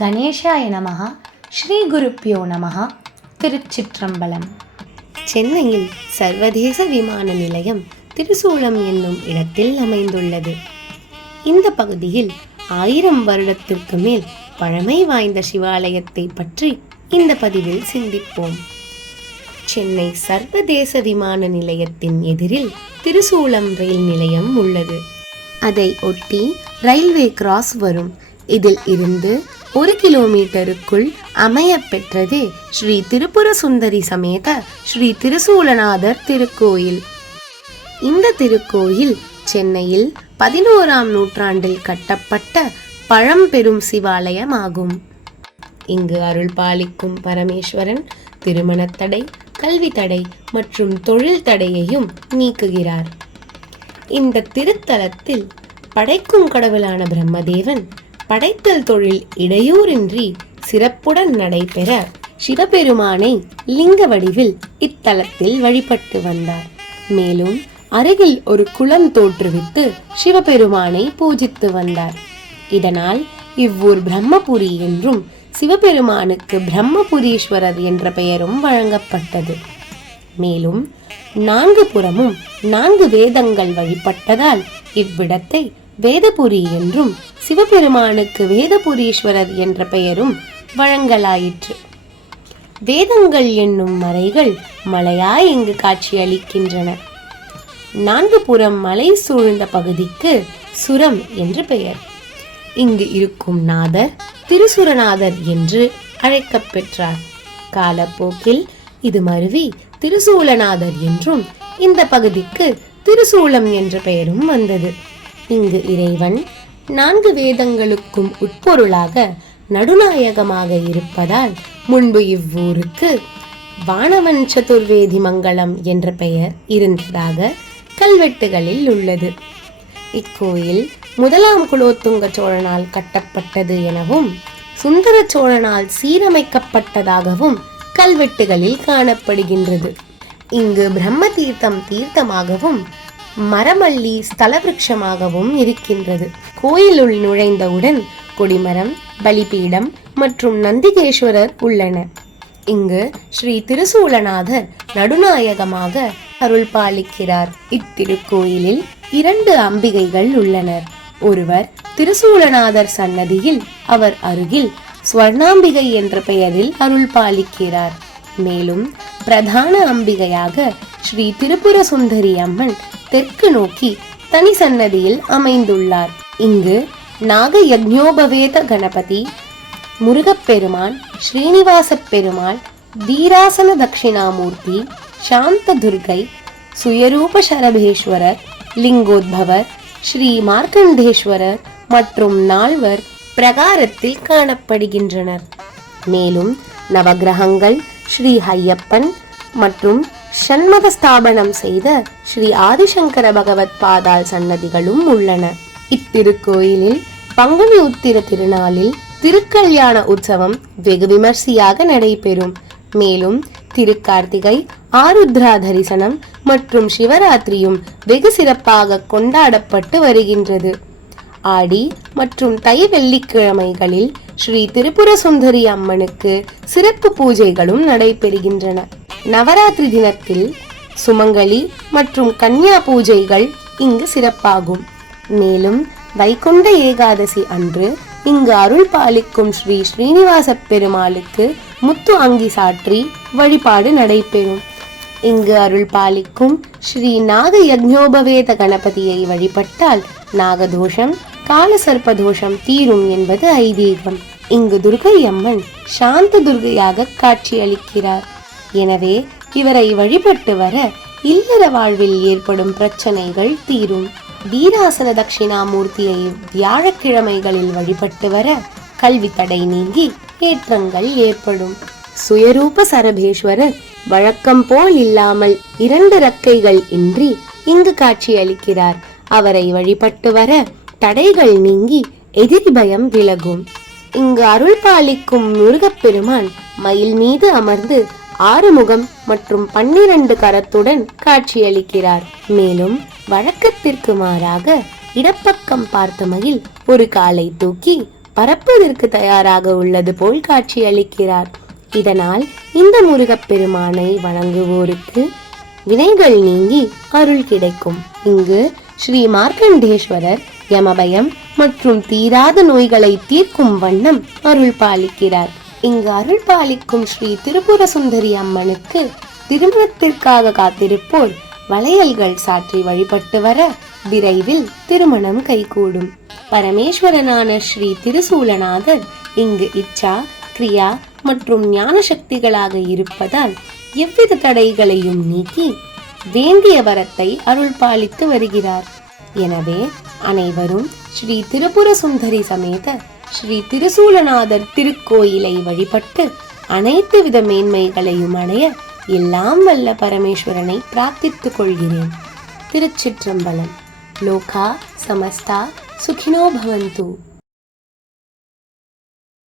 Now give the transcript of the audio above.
கணேஷாய நமஹா ஸ்ரீ குருப்பியோ நமகா திருச்சிற்றம்பலம். சென்னையில் சர்வதேச விமான நிலையம் திருசூலம் என்னும் இடத்தில் அமைந்துள்ளது. இந்த பகுதியில் ஆயிரம் வருடத்திற்கு மேல் பழமை வாய்ந்த சிவாலயத்தை பற்றி இந்த பதிவில் சிந்திப்போம். சென்னை சர்வதேச விமான நிலையத்தின் எதிரில் திருசூலம் ரயில் நிலையம் உள்ளது. அதை ஒட்டி ரயில்வே கிராஸ் வரும். இதில் இருந்து ஒரு கிலோமீட்டருக்குள் அமைய பெற்றது ஸ்ரீ திருப்புர சுந்தரி சமேத ஸ்ரீ திருசூலநாதர் திருக்கோயில். இந்த திருக்கோயில் சென்னையில் பதினோராம் நூற்றாண்டில் கட்டப்பட்ட பழம்பெரும் சிவாலயமாகும். இங்கு அருள் பாலிக்கும் பரமேஸ்வரன் திருமணத்தடை கல்வி தடை மற்றும் தொழில் தடையையும் நீக்குகிறார். இந்த திருத்தலத்தில் படைக்கும் கடவுளான பிரம்மதேவன் படைத்தல் தொழில் இடையூறின்றி சிறப்புடன் நடைபெற சிவபெருமானை லிங்க வடிவில் இத்தலத்தில் வழிபட்டு வந்தார். மேலும் அருகில் ஒரு குளம் தோற்றுவித்து சிவபெருமானை பூஜித்து வந்தார். இதனால் இவ்வூர் பிரம்மபுரி என்றும் சிவபெருமானுக்கு பிரம்மபுரீஸ்வரர் என்ற பெயரும் வழங்கப்பட்டது. மேலும் நான்கு புறமும் நான்கு வேதங்கள் வழிபட்டதால் இவ்விடத்தை வேதபுரி என்றும் சிவபெருமானுக்கு வேதபுரீஸ்வரர் என்ற பெயரும் வழங்கலாயிற்று. வேதங்கள் என்னும் மறைகள் மலையாய் இங்கு காட்சியளிக்கின்றன. நான்கு புறம் மலை சூழ்ந்த பகுதிக்கு சுரம் என்று பெயர். இங்கு இருக்கும் நாதர் திருசுரநாதர் என்று அழைக்கப் பெற்றார். காலப்போக்கில் இது மருவி திருசூலநாதர் என்றும் இந்த பகுதிக்கு திருசூலம் என்ற பெயரும் வந்தது. இங்கு இறைவன் நான்கு வேதங்களுக்கும் உட்பொருளாக நடுநாயகமாக இருப்பதால் முன்பு இவ்வூருக்கு வானவன் சதுர்வேதி மங்கலம் என்ற பெயர் இருந்ததாக கல்வெட்டுகளில் உள்ளது. இக்கோயில் முதலாம் குலோத்துங்க சோழனால் கட்டப்பட்டது எனவும் சுந்தர சோழனால் சீரமைக்கப்பட்டதாகவும் கல்வெட்டுகளில் காணப்படுகின்றது. இங்கு பிரம்ம தீர்த்தம் தீர்த்தமாகவும் மரமல்லி ஸ்தல விருட்சமாகவும் இருக்கின்றது. கோயிலுள் நுழைந்தவுடன் கொடிமரம் பலிபீடம் மற்றும் நந்திகேஸ்வரர் உள்ளன. இங்கு ஸ்ரீ திருசூலநாதர் நடுநாயகமாக அருள் பாலிக்கிறார். இத்திருக்கோயிலில் இரண்டு அம்பிகைகள் உள்ளனர். ஒருவர் திருசூலநாதர் சன்னதியில் அவர் அருகில் ஸ்வர்ணாம்பிகை என்ற பெயரில் அருள் பாலிக்கிறார். மேலும் பிரதான அம்பிகையாக ஸ்ரீ திரிபுர சுந்தரி அம்மன் தெற்கு நோக்கி தனி சன்னதியில் அமைந்துள்ளார். இங்கு நாக யக்ஞோபவேத கணபதி முருகப்பெருமான் ஸ்ரீனிவாச பெருமாள் வீராசன தட்சிணாமூர்த்தி சாந்த துர்கை சுயரூப சரபேஸ்வரர் லிங்கோத்பவர் ஸ்ரீ மார்க்கண்டேஸ்வரர் மற்றும் நால்வர் பிரகாரத்தில் காணப்படுகின்றனர். மேலும் நவகிரகங்கள் ஸ்ரீ ஐயப்பன் மற்றும் சண்மத ஸ்தாபனம் செய்த ஸ்ரீ ஆதிசங்கர பகவத் பாதாள் சன்னதிகளும் உள்ளன. இத்திருக்கோயிலில் பங்குனி உத்திர திருநாளில் திருக்கல்யாண உற்சவம் வெகு விமர்சையாக நடைபெறும். மேலும் திருக்கார்த்திகை ஆருத்ரா தரிசனம் மற்றும் சிவராத்திரியும் வெகு சிறப்பாக கொண்டாடப்பட்டு வருகின்றது. ஆடி மற்றும் தை வெள்ளிக்கிழமைகளில் ஸ்ரீ திரிபுர சுந்தரி அம்மனுக்கு சிறப்பு பூஜைகளும் நடைபெறுகின்றன. நவராத்திரி தினத்தில் சுமங்கலி மற்றும் கன்னியா பூஜைகள் இங்கு சிறப்பாகும். மேலும் வைகுண்ட ஏகாதசி அன்று இங்கு அருள் பாலிக்கும் ஸ்ரீ ஸ்ரீனிவாச பெருமாளுக்கு முத்து அங்கி சாற்றி வழிபாடு நடைபெறும். இங்கு அருள் பாலிக்கும் ஸ்ரீ நாக யக்ஞோபவேத கணபதியை வழிபட்டால் நாகதோஷம் காலசர்ப்ப தோஷம் தீரும் என்பது ஐதீகம். இங்கு துர்கை அம்மன் சாந்த துர்கையாக காட்சியளிக்கிறார். எனவே இவரை வழிபட்டு வர இல்லற வாழ்வில் ஏற்படும் பிரச்சனைகள் தீரும். வீராசன தட்சிணாமூர்த்தியை வியாழக்கிழமைகளில் வழிபட்டு வர கல்வி தடை நீங்கி ஏற்றங்கள் ஏற்படும். சுயரூப சரபேஸ்வரர் வழக்கம் போல் இல்லாமல் இரண்டு ரக்கைகள் இன்றி இங்கு காட்சியளிக்கிறார் அவரை வழிபட்டு வர தடைகள் நீங்கி எதிரி பயம் விலகும். இங்கு அருள் பாலிக்கும் முருகப்பெருமான் மயில் மீது அமர்ந்து ஆறுமுகம் மற்றும் பன்னிரண்டு கரத்துடன் காட்சியளிக்கிறார். மேலும் வழக்கத்திற்கு மாறாக இடப்பக்கம் பார்த்தமையில் ஒரு காலை தூக்கி பறப்பதற்கு தயாராக உள்ளது போல் காட்சியளிக்கிறார். இதனால் இந்த முருகப்பெருமானை வணங்குவோருக்கு வினைகள் நீங்கி அருள் கிடைக்கும். இங்கு ஸ்ரீ மார்க்கண்டேஸ்வரர் யமபயம் மற்றும் தீராத நோய்களை தீர்க்கும் வண்ணம் அருள் பாலிக்கிறார். இங்கு அருள் பாலிக்கும் ஸ்ரீ திருபுர சுந்தரி அம்மனுக்கு திருமணத்திற்காக காத்திருப்போர் வளையல்கள் சாற்றி வழிபட்டு வர விரைவில் திருமணம் கைகூடும். பரமேஸ்வரனான ஸ்ரீ திருசூலநாதர் இங்கு இச்சா கிரியா மற்றும் ஞான சக்திகளாக இருப்பதால் எவ்வித தடைகளையும் நீக்கி வேண்டிய வரத்தை அருள் பாலித்து வருகிறார். எனவே அனைவரும் ஸ்ரீ திருபுர சுந்தரி சமேத ஸ்ரீ திருசூலநாதர் திருக்கோயிலை வழிபட்டு அனைத்து வித மேன்மைகளையும் அடைய எல்லாம் வல்ல பரமேஸ்வரனை பிரார்த்தித்துக் கொள்கிறேன். திருச்சிற்றம்பலம். லோகா சமஸ்தா சுகினோ பவந்து.